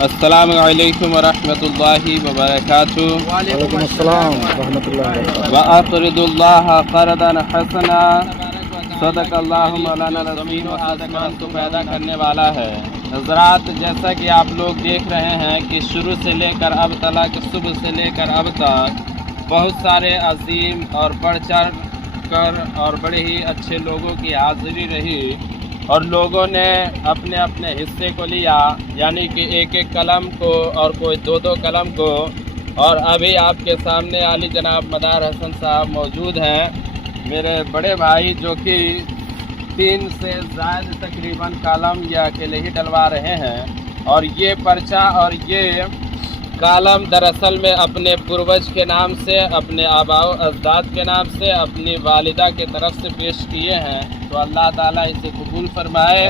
अस्सलामु अलैकुम वरहमतुल्लाहि वबरकातुहू। वालेकुम अस्सलाम रहमतुल्लाहि वबरकातुहू। व अक़रिदुल्लाह क़रदन हसना। सदक़ल्लाहु मौलाना रज़ीक़। आसमान को पैदा करने वाला है। हज़रात, जैसा कि आप लोग देख रहे हैं कि शुरू से लेकर अब तक, सुबह से लेकर अब तक बहुत सारे अजीम और बढ़ चढ़ कर और बड़े ही अच्छे लोगों की हाज़िरी रही और लोगों ने अपने अपने हिस्से को लिया, यानी कि एक एक कलम को और कोई दो दो कलम को। और अभी आपके सामने आली जनाब मदार हसन साहब मौजूद हैं, मेरे बड़े भाई, जो कि 3 से ज़्यादा तकरीबन कलम ये अकेले ही डलवा रहे हैं। और ये पर्चा और ये कालम दरअसल में अपने पूर्वज के नाम से, अपने आबाओ अजदाद के नाम से, अपनी वालिदा के तरफ से पेश किए हैं। तो अल्लाह ताला इसे कबूल फरमाए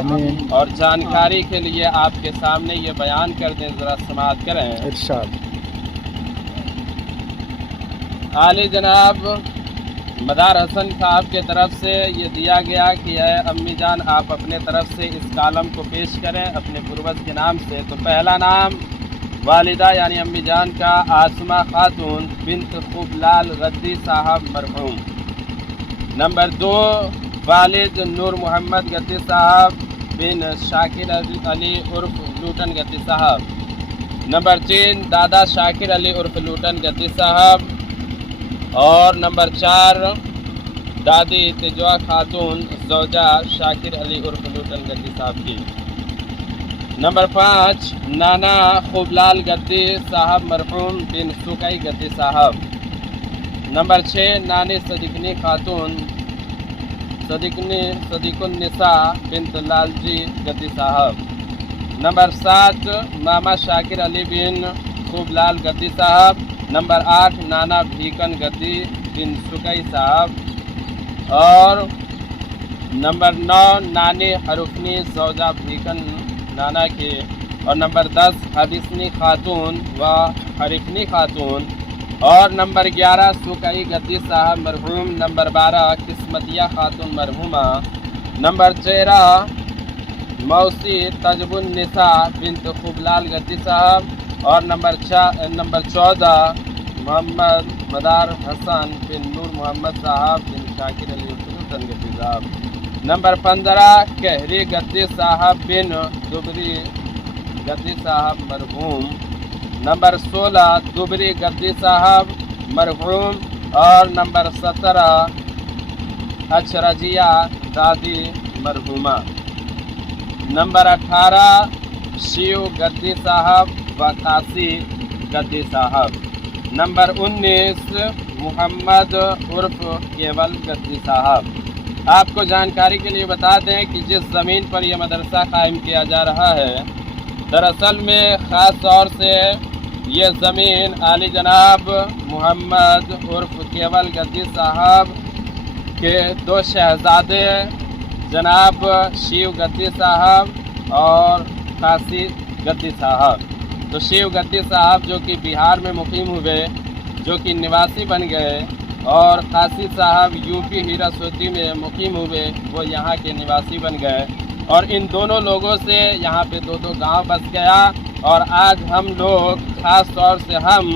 और जानकारी के लिए आपके सामने ये बयान कर दें, ज़रा समाअत करें। इरशाद। आली जनाब मदार हसन साहब के तरफ से ये दिया गया कि अम्मी जान, आप अपने तरफ से इस कालम को पेश करें अपने पूर्वज के नाम से। तो पहला नाम वालिदा यानी अम्मी जान का आसमा खातून बिन्त खूबलाल गद्दी साहब मरहूम। नंबर 2 वालिद नूर मोहम्मद गद्दी साहब बिन शाकिर अली उर्फ लूटन गद्दी साहब। नंबर 3 दादा शाकिर अली उर्फ लूटन गद्दी साहब। और नंबर 4 दादी तिजवा खातून ज़ौजा शाकिर अली उर्फ लूटन गद्दी साहब की। नंबर 5 नाना खूबलाल गद्दी साहब मरहूम बिन सुकई गद्दी साहब। नंबर 6 नानी सदीकनी खातून सदीकुन्निसा बिन्त लालजी गद्दी साहब। नंबर 7 मामा शाकिर अली बिन खूबलाल गद्दी साहब। नंबर 8 नाना भीकन गद्दी बिन सुकई साहब। और नंबर 9 नानी हरुफनी ज़ौजा भीकन नाना के। और नंबर 10 हबिसनी खातून व हरिफनी खातून। और नंबर 11 सुकई गद्दी साहब मरहूम। नंबर 12 किस्मतिया खातून मरहूमा। नंबर 13 मौसी तजबुन निसा बिन्त खूबलाल गद्दी साहब। और नंबर 14 मोहम्मद मदार हसन बिन नूर मोहम्मद साहब बिन शाकिर अली लूटन गद्दी साहब। नंबर 15 कहरी गद्दी साहब बिन दुबरी गद्दी साहब मरहूम। नंबर 16 दुबरी गद्दी साहब मरहूम। और नंबर 17 अचरजिया दादी मरहूमा। नंबर 18 शिव गद्दी साहब व कासी गद्दी साहब। नंबर 19 मोहम्मद उर्फ केवल गद्दी साहब। आपको जानकारी के लिए बता दें कि जिस ज़मीन पर यह मदरसा कायम किया जा रहा है, दरअसल में ख़ास तौर से ये ज़मीन आली जनाब मोहम्मद उर्फ केवल गद्दी साहब के 2 शहज़ादे जनाब शिव गद्दी साहब और कासी गद्दी साहब। तो शिव गद्दी साहब जो कि बिहार में मुकीम हुए, जो कि निवासी बन गए, और कासी साहब यूपी हिरासती में मुकीम हुए, वो यहाँ के निवासी बन गए। और इन दोनों लोगों से यहाँ पे 2 गांव बस गया। और आज हम लोग ख़ास तौर से हम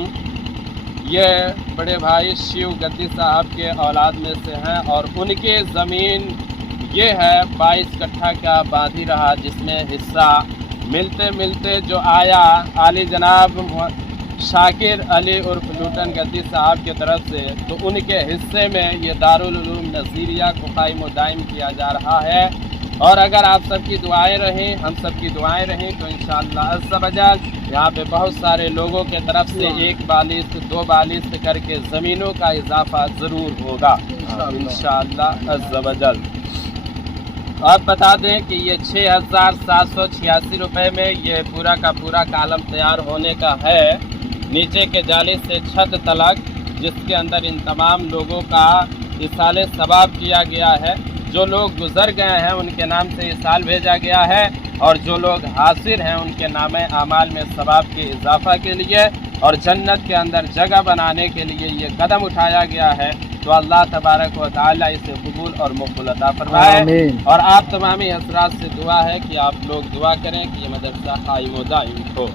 ये बड़े भाई शिव गद्दी साहब के औलाद में से हैं। और उनकी ज़मीन ये है 22 कट्ठा का बांधी रहा, जिसमें हिस्सा मिलते मिलते जो आया आली जनाब शाकिर अली उर्फ लूटन गद्दी साहब की तरफ से, तो उनके हिस्से में ये दारुल उलूम नज़ीरिया को कायम व दायम किया जा रहा है। और अगर आप सबकी दुआएं रहें, हम सबकी दुआएं रहें, तो इंशाअल्लाह अज़्ज़ व जल यहाँ पे बहुत सारे लोगों के तरफ से 1 बालिस्त 2 बालिस्त करके ज़मीनों का इजाफा ज़रूर होगा इंशाअल्लाह अज़्ज़ व जल। आप बता दें कि ये 6,786 रुपये में ये पूरा का पूरा कालम तैयार होने का है, नीचे के जाली से छत तलक, जिसके अंदर इन तमाम लोगों का इसाले सवाब किया गया है। जो लोग गुज़र गए हैं उनके नाम से इसाल भेजा गया है, और जो लोग हासिल हैं उनके नाम आमाल में सवाब के इजाफा के लिए اور جنت کے اندر جگہ بنانے کے لیے یہ قدم اٹھایا گیا ہے، تو اللہ تبارک و تعالیٰ اسے قبول اور مقبول عطا فرمائے۔ آمین۔ اور آپ تمامی حضرات سے دعا ہے کہ آپ لوگ دعا کریں کہ یہ مدرسہ قائم و دائم ہو۔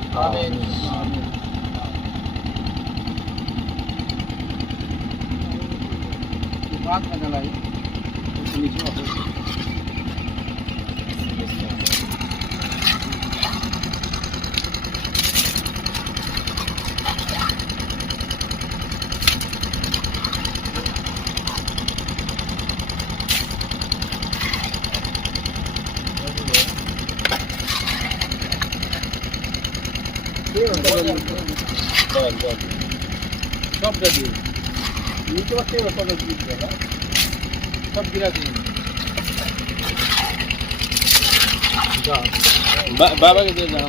بابا کے دے دیں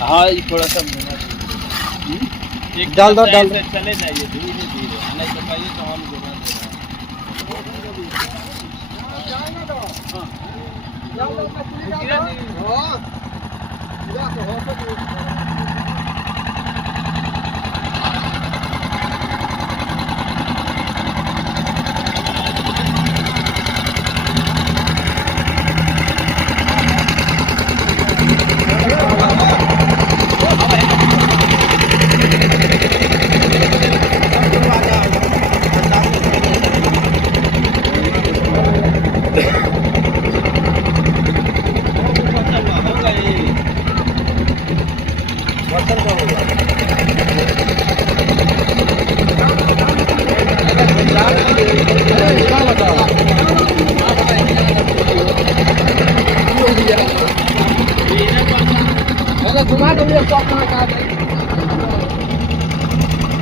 ہاں یہ تھوڑا سا ڈال دو ڈال دو۔ چلے جائیے دھیرے دھیرے، نہیں تو کہیے تو ہم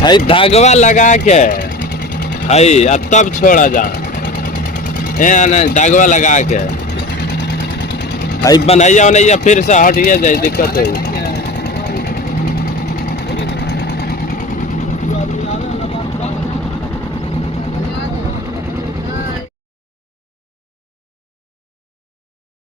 ہے دھاگوا لگا کے ہے تب چھوڑا جا دھاگوا لگا کے ہے بنائیا انیا پھر سے ہٹیا جائے دقت ہوئی۔